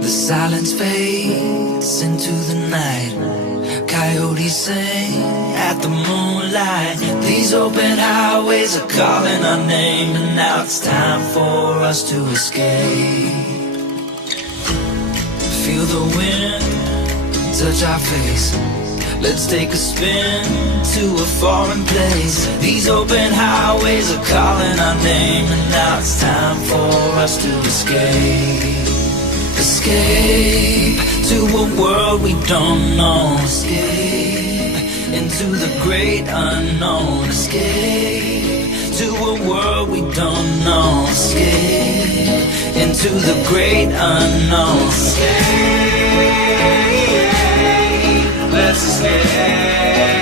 The silence fades into the night. Coyotes sing at the moonlight. These open highways are calling our name, and now it's time for us to escape. Feel the wind touch our face. Let's take a spin to a foreign place. These open highways are calling our name, and now it's time for us to escape. Escape to a world we don't know. Escape into the great unknown. Escape to a world we don't know. Escape into the great unknown. Escape, let's escape.